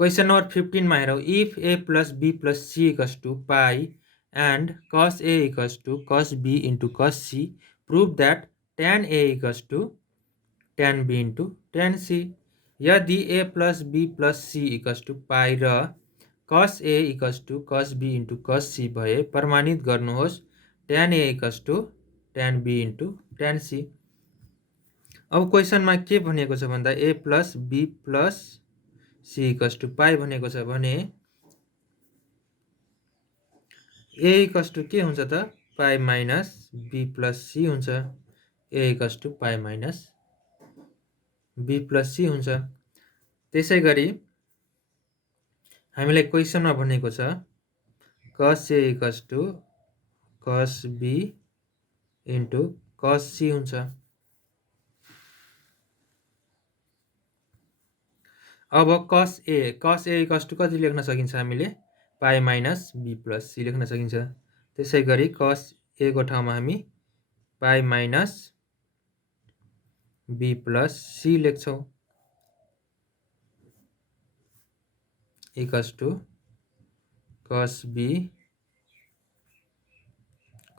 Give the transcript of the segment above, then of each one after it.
Question number 15 मा हेरौँ if a plus b plus c equals to pi and cos a equals to cos b into cos c prove that tan a equals to tan b into tan c यदि a plus b plus c equals to pi र cos a equals to cos b into cos c भए प्रमाणित गर्नुहोस् tan a equals to tan b into tan c। अब क्वेसनमा के भनेको छ भन्दा a plus b plus c equals to pi भनेको छ भने a equals to के हुन्छ त pi minus b plus c हुन्छ। a equals to pi minus b plus c हुन्छ। त्यसै गरी हामीलाई क्वेसनमा भनेको छ cos a equals to cos b into cos c हुन्छ। अब cos a equals to कति लेख्न सकिन्छ हामीले pi minus b plus c लेख्न सकिन्छ। त्यसै गरी cos a को ठाउँमा हामी pi minus b plus c लेख्छौँ equals to cos b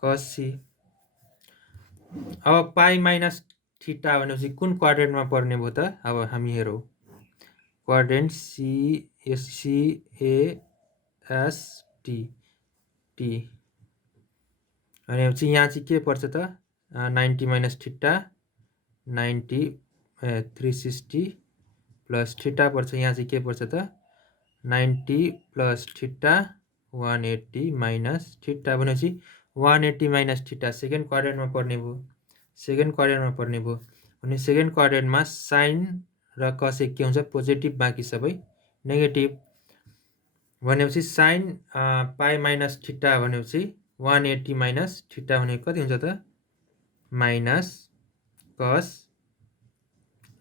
cos c। अब पाई माइनस थीटा भनेपछि कुन क्वाड्रेन्टमा पर्ने भयो त अब हामी हेरौँ क्वाड्रेन्ट CAST टी भनेपछि यहाँ चाहिँ के पर्छ त 90 माइनस थीटा 90 360 प्लस थीटा पर्छ। यहाँ चाहिँ के पर्छ त 90 प्लस थीटा 180 माइनस थीटा भनेपछि 180 माइनस थीटा सेकेन्ड क्वाड्रेन्टमा पर्ने भयो। सेकेन्ड क्वाड्रेन्टमा पर्ने भयो भने सेकेन्ड क्वाड्रेन्टमा साइन र कस के हुन्छ पोजिटिभ बाँकी सबै नेगेटिभ भनेपछि साइन पाई माइनस थीटा भनेपछि 180 माइनस थीटा भनेको कति हुन्छ त minus cos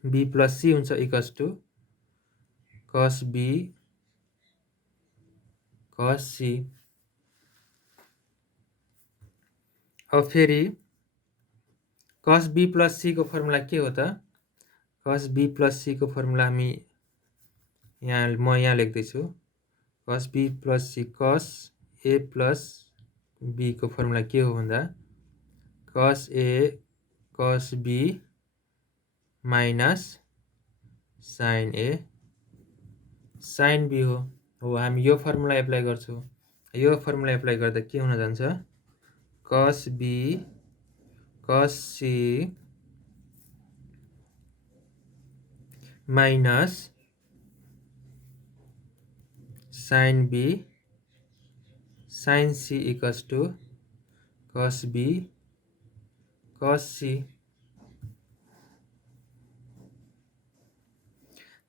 b plus c हुन्छ इक्वल्स टु कस b कस c। अब फेरि cos b plus c को फर्मुला के हो त cos b plus c को फर्मुला हामी म यहाँ लेख्दैछु cos b plus c cos a plus b को फर्मुला के हो भन्दा cos a cos b minus sin a sin b हो हामी यो फर्मुला एप्लाई गर्छौँ। यो फर्मुला एप्लाई गर्दा के हुन जान्छ cos b cos c minus sin b sin c equals to cos b cos c।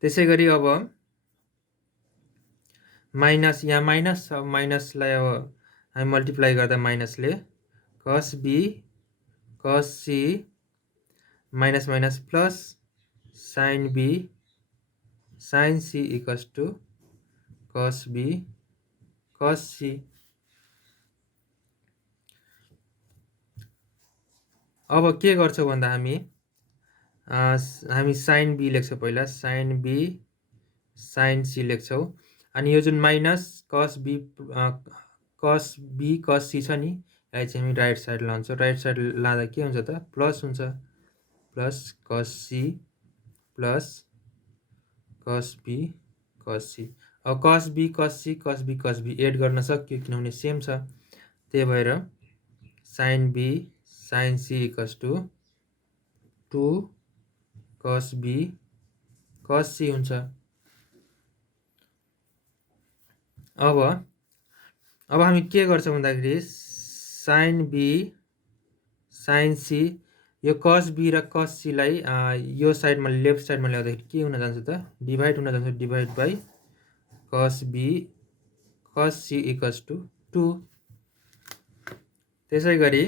त्यसै गरी अब माइनस यहाँ माइनस माइनसलाई अब हामी मल्टिप्लाई गर्दा माइनसले cos b cos c minus minus plus sin b sin c equals to cos b cos c। अब के गर्छौँ भन्दा हामी sin b लेख्छौँ पहिला sin b sin c लेख्छौँ अनि यो जुन minus cos b cos c छ नि यसलाई चाहिँ हामी राइट साइड लान्छौँ। राइट साइड लाँदा के हुन्छ त प्लस हुन्छ plus cos c plus cos b cos c। अब cos b cos c cos b add गर्न सक्यो किनभने सेम छ त्यही भएर sin b sin c equals to 2 cos b cos c हुन्छ। अब हामी के गर्छौँ भन्दाखेरि sin b sin c यो cos b र cos c लाई यो साइडमा लेफ्ट साइडमा ल्याउँदाखेरि के हुन जान्छ त डिभाइड हुन जान्छ divide by cos b cos c equals to 2। त्यसै गरी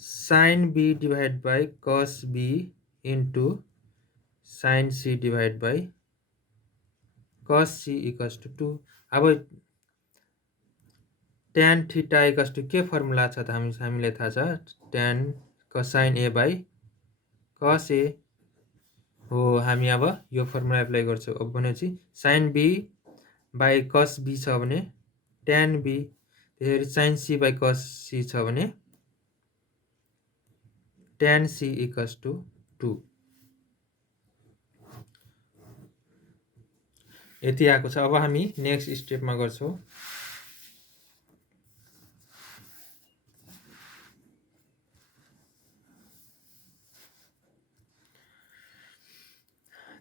sin b divided by cos b into sin c divided by cos c equals to 2। अब tan theta equals to के फर्मुला छ त हामीलाई थाहा छ tan cosine a by cos a हो हामी अब यो फर्मुला एप्लाई गर्छौँ। अब भनेपछि sin b by cos b छ भने tan b, त्यसरी sin c by cos c छ भने tan c इक्वल्स टु 2। यति आएको छ। अब हामी नेक्स्ट स्टेपमा गर्छौँ।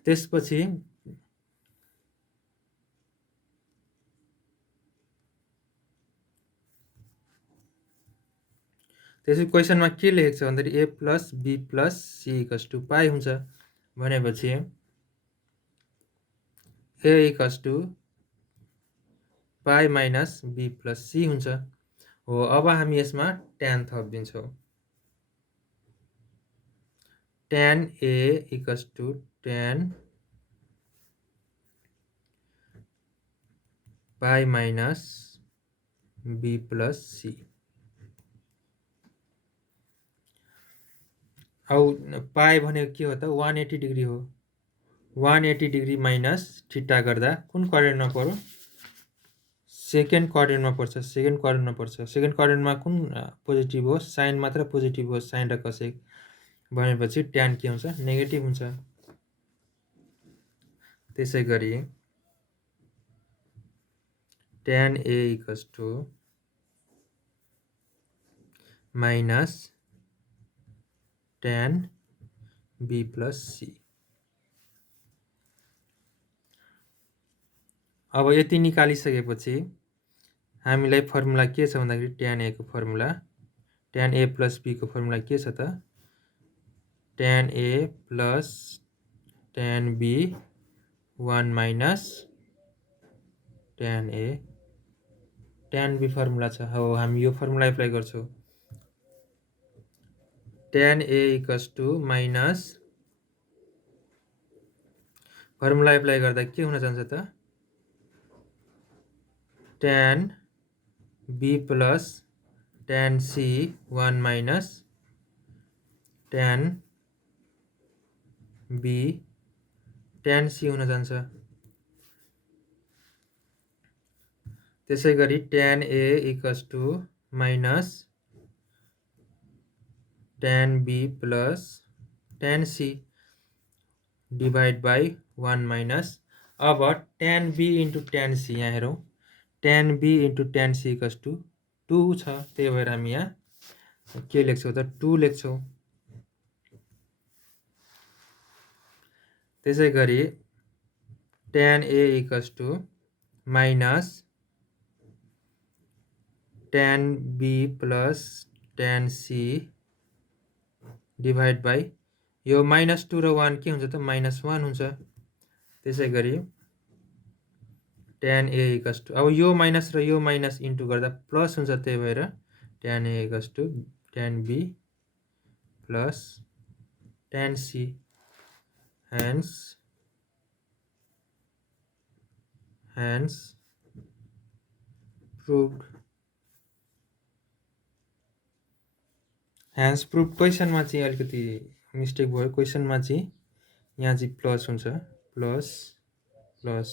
त्यसपछि क्वेसनमा के लेखेको छ भन्दाखेरि a plus b plus c equals to pi हुन्छ भनेपछि a equals to pi minus b plus c हुन्छ। हो अब हामी यसमा tan थपिदिन्छौँ। tan a equals to tan pi minus b plus c। अब पाई भनेको के हो त 180 डिग्री हो। 180 डिग्री माइनस थीटा गर्दा कुन क्वाड्रेन्टमा पर्यो? सेकेन्ड क्वाड्रेन्टमा पर्छ। सेकेन्ड क्वाड्रेन्टमा कुन पोजिटिभ हो? साइन मात्र पोजिटिभ हो, साइन र कसेक भनेपछि ट्यान के हुन्छ? नेगेटिभ हुन्छ। त्यसै गरी tan a equals to minus tan b plus c। अब यति निकालिसकेपछि हामीलाई फर्मुला के छ भन्दाखेरि tan a को formula, tan a plus b को फर्मुला के छ त? tan a plus tan b 1 minus tan a, tan b formula छ। हो हामी यो फर्मुला एप्लाई गर्छौँ। tan a equals to minus formula apply गर्दा के हुन जान्छ त? tan b plus tan c 1 minus tan b tan c हुन जान्छ। त्यसै गरी tan a equals to minus tan b plus tan c divide by 1 minus. अब tan b into tan c यहाँ हेरौँ, tan b into tan c equals to 2 छ। त्यही भएर हामी यहाँ के लेख्छौँ त? 2 लेख्छौँ। त्यसै गरी tan a equals to minus tan b plus tan c divide by यो माइनस 2 र 1 के हुन्छ त? माइनस 1 हुन्छ। त्यसै गरी tan a इक्वल्स टु, अब यो माइनस र यो माइनस इन्टु गर्दा प्लस हुन्छ, त्यही भएर tan a equals to tan b plus tan c। Hence proved। क्वेसनमा चाहिँ अलिकति मिस्टेक भयो। क्वेसनमा चाहिँ यहाँ चाहिँ प्लस हुन्छ, प्लस प्लस